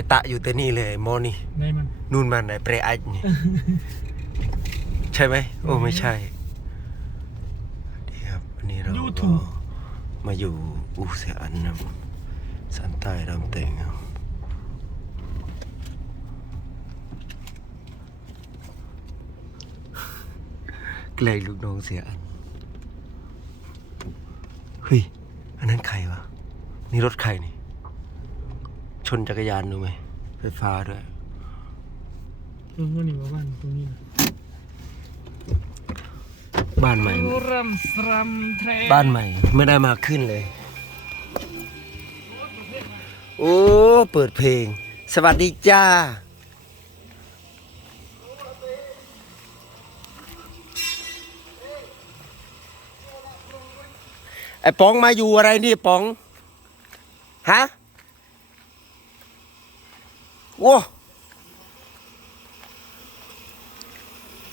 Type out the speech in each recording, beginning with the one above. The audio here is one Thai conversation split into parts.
อ้ตะอยู่แต่นี่เลยไอ้โมนี่ในมันนู่นมันไหนเปรอัจนี่ใช่ไหมโอ้ไม่ใช่ดีครับวันนี้เราก็มาอยู่อูเสียอันนะครับสันใต้ดำเต็งครับเกรงลูกน้องเสียอันเฮ้ยอันนั้นใครวะนี่รถใครนี่ ชนจักรยานดูไหมไฟฟ้าด้วยเออวันนี้ว่าบ้านตรงนี้นะบ้านใหม่รัมสรัมเทรบ้านใหม่ ไม่ได้มาขึ้นเลย โอ้ เปิดเพลง สวัสดีจ้า ไอ้ป๋องมาอยู่อะไรนี่ป๋อง ฮะ โว้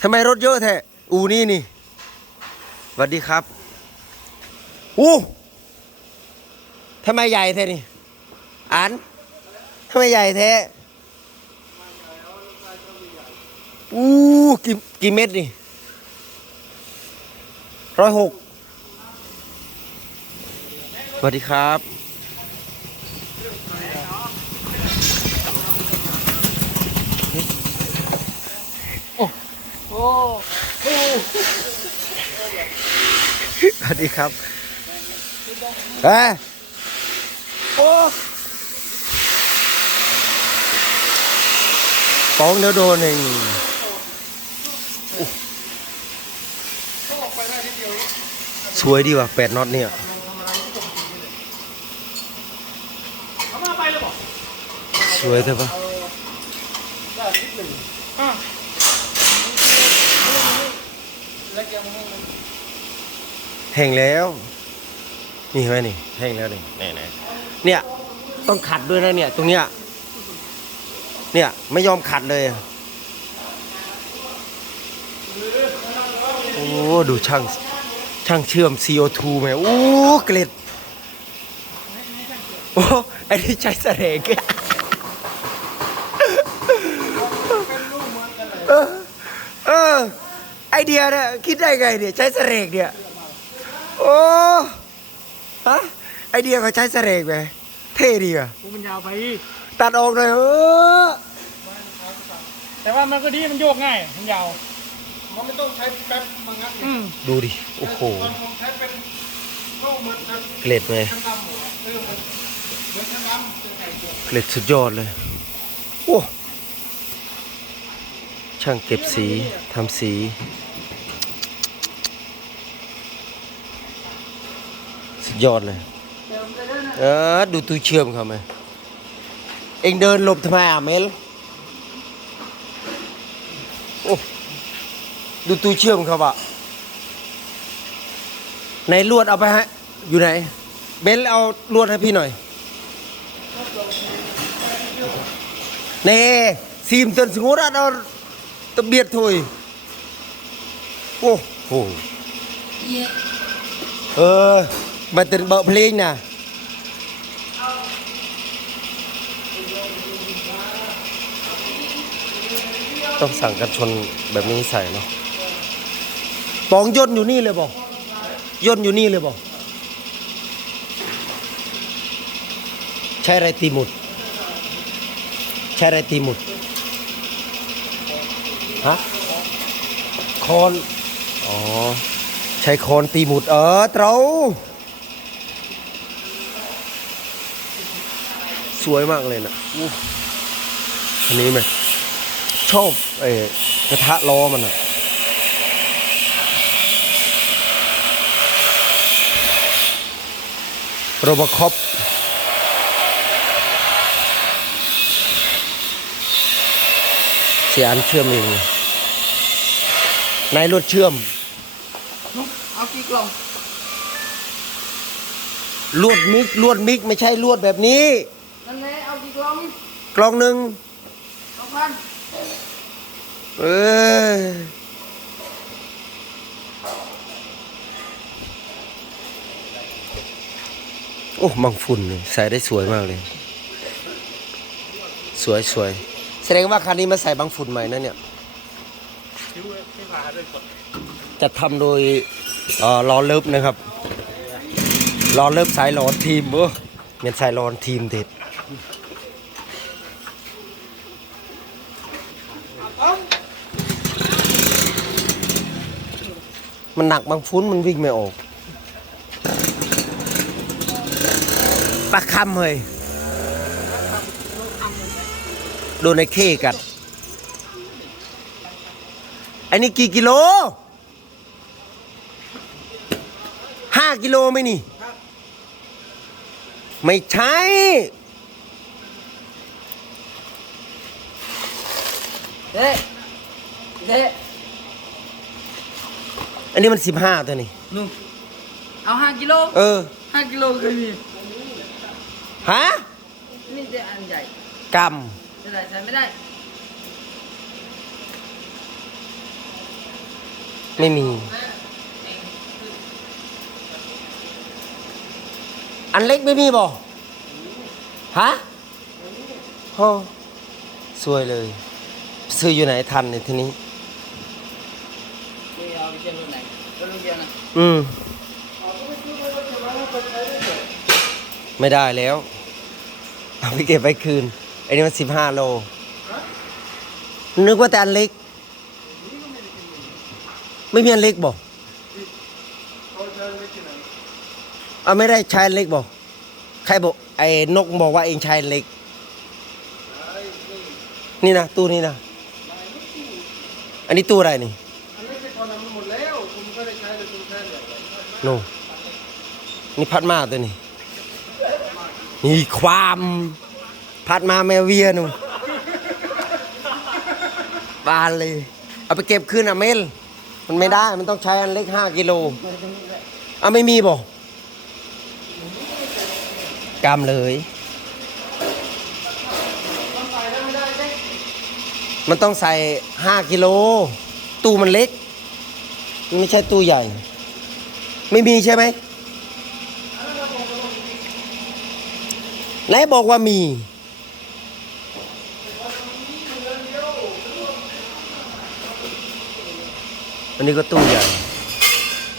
ทำไมรถเยอะแท้อูนี่นี่สวัสดีครับอู้ทำไมใหญ่แท้นี่อันทำไมใหญ่แท้อู้กี่กี่เม็ดนี่ร้อยหกสวัสดีครับ สวัสดีครับเอ้ยโอ้ปองเดี๋ยวโดนเองสวยดีว่ะแปดน็อตเนี่ยเขามาไป เลยบอกสวยใช่ปะอะแห้งแล้ว นี่เห็นไหมนี่แห้งแล้วนี่แน่เนี่ยต้องขัดด้วยนะเนี่ยตรงเนี้ยเนี่ยไม่ยอมขัดเลยโอ้ดูช่างช่างเชื่อม CO2 ไหมโอ้เกล็ดโอ้ไอ้ที่ใช้เสลกอะเออเออ ไอเดียเนี่ยคิดได้ไงเนี่ยใช้เสลกเนี่ยโอ้ฮะไอเดียเขาใช้เสลกไหมเท่ดีอะกูมันยาวไป ตัดออกหน่อยเออแต่ว่ามันก็ดีมันโยกง่ายมันยาวมันไม่ต้องใช้แป๊บมางัดอืมดูดิโอ้โหผมใช้เป็นเข้าเหมือนแบบเกล็ดเลยชั้นดำหัวเออเหมือนเหมือนชั้นดำเป็นไข่เจียวเกล็ดสุดยอดเลยโอ้ช่างเก็บสีทำสี สุด ยอดเลย เออ ดูตู้เชื่อมเขาไหมเอ็งเดินหลบทำไมอะเมลโอ้ดูตู้เชื่อมเขาปะในลวดเอาไปให้อยู่ไหน เบลเอาลวดให้พี่หน่อย nè sim tên ngố ra đó tập biệt thôi ô ồ ờ mà tên bợ lên nè ต้องสั่งกันชนแบบนี้ใส่เนาะปองย่นอยู่นี่เลยบอกย่นอยู่นี่เลยบอกใช้อะไรตีหมุด ใช้อะไรตีหมุดฮะคอนอ๋อ ใช้คอนตีหมุดเออเตรา สวยมากเลยนะอู้อันนี้ไหมชอบไอ้กระทะล้อมันอะโรบคอปเสียอันเชื่อมเองเลยนายรถเชื่อม เอากี่กล่องลวดมิกลวดมิกไม่ใช่ลวดแบบนี้ นั่นแหละเอากี่กล่องกล่องหนึ่งสองพันเออโอ้มังฝุ่นเลยใส่ได้สวยมากเลย สวยสวยแสดงว่าคันนี้มาใส่บางฝุ่นใหม่นะเนี่ยคิ้วไม่ผ่าด้วยกดจะทำโดยเอ่อล้อเลิฟนะครับล้อเลิฟสายล้อทีมเบ้อเงินสายล้อทีมเด็ด มันหนักบางฟุ้นมันวิ่งไม่ออกปลาคำเฮ้ยโดนไอ้เข้กัดอันนี้กี่กิโลห้ากิโลไหมนี่ ไม่ใช่ เด้เด้อันนี้มันสิบห้าตัวนี่นุ่มเอาห้ากิโลเออห้ากิโลเคยมีฮะนี่จะอันใหญ่กจะได้ใช้ไม่ได้ำไม่มี อันเล็กไม่มีบ่ฮะโอ้สวยเลย ซื้ออยู่ไหนทันในทีนี้นี่เอาไปเชียร์รถไหนรถโรงเรียนนะอืม ไม่ได้แล้ว เอาไปเก็บไปคืน ไอ้นี่มันสิบห้าโล นึกว่าแต่อันเล็ก ไม่มีอันเล็กบอกเอาไม่ได้ใช้อันเล็กบอกใครบอกไอ้นกบอกว่าเองใช้อันเล็ก นี่นะตู้นี้นะ อันนี้ตู้อะไรนี่อันนี้จะพอนำหมดแล้วคุณก็ได้ใช้เลยคุณแค่เนี่ยโนนี่พัดมาตัวนี้ นี่ความพัดมาแมวเวียหนูบานเลย เอาไปเก็บคืนอะเมล มันไม่ได้ มันต้องใช้อันเล็กห้ากิโลเอาไม่มีบ่กำเลย มันต้องใส่ห้ากิโล ตู้มันเล็ก ไม่ใช่ตู้ใหญ่ ไม่มีใช่ไหมไหนบอกว่ามี อันนี้ก็ตู้ใหญ่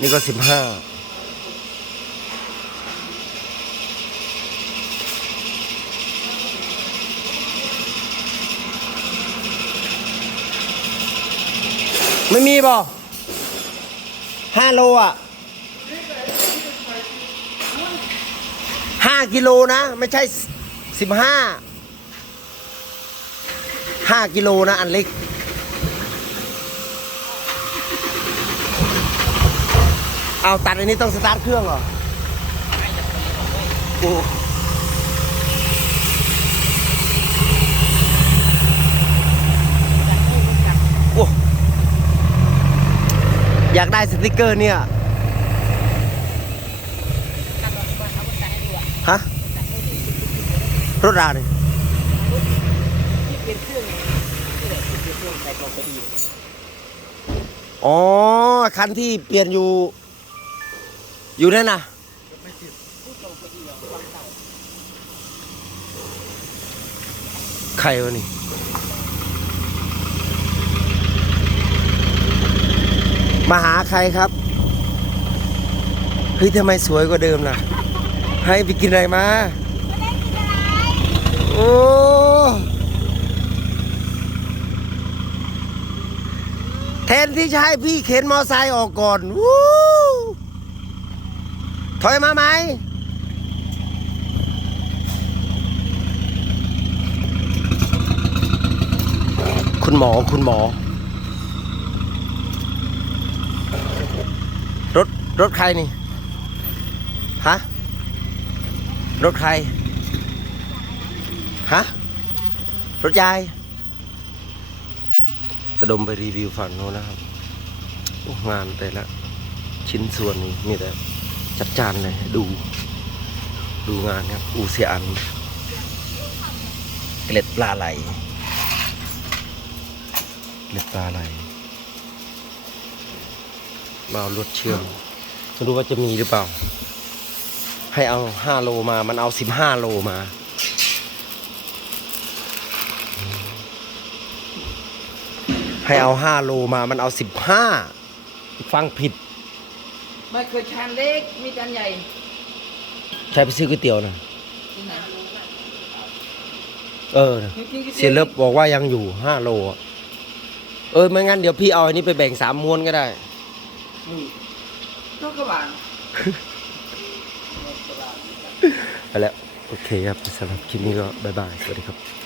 นี่ก็สิบห้า ไม่มีบ่ห้าโลอะห้ากิโลนะ ไม่ใช่สิบห้าห้ากิโลนะ อันเล็ก เอาตัดอันนี้ต้องสตาร์ทเครื่องเหรอโอ้อยาก ได้สติกเกอร์เนี่ยฮะรถราเนี่ยอ๋อ คันที่เปลี่ยนอยู่ อยู่นั่นนะใครวะนี่ มาหาใครครับ เฮ้ยทำไมสวยกว่าเดิมล่ะ ให้ไปกินอะไรมาโอ้แทนที่จะให้พี่เข็นมอไซค์ออกก่อนวู้ถอยมาไหมคุณหมอคุณหมอ รถใครนี่ ฮะ รถใคร ฮะ รถยายตะดมไปรีวิวฝั่งโน้นนะครับ งานแต่ละ ชิ้นส่วนนี้มีแต่จัดจานเลยดู ดูงานครับ อูเซียนเกล็ดปลาไหลเกล็ดปลาไหลมาเอารถเชื่อม ไม่รู้ว่าจะมีหรือเปล่า ให้เอาห้าโลมา มันเอาสิบห้าโลมา ให้เอาห้าโลมา มันเอาสิบห้าฟังผิด ไม่เคยชานเล็ก มีจานใหญ่ ใช้ไปซื้อก๋วยเตี๋ยวนะที่ไหนเออนะจริงๆเสียเลิฟบอกว่ายังอยู่ห้าโลอะเออไม่งั้นเดี๋ยวพี่เอาอันนี้ไปแบ่งสามม้วนก็ได้นี่ต้ องกระบาลไปแล้ว โอเคครับสำหรับคลิปนี้ก็บายบาย สวัสดีครับ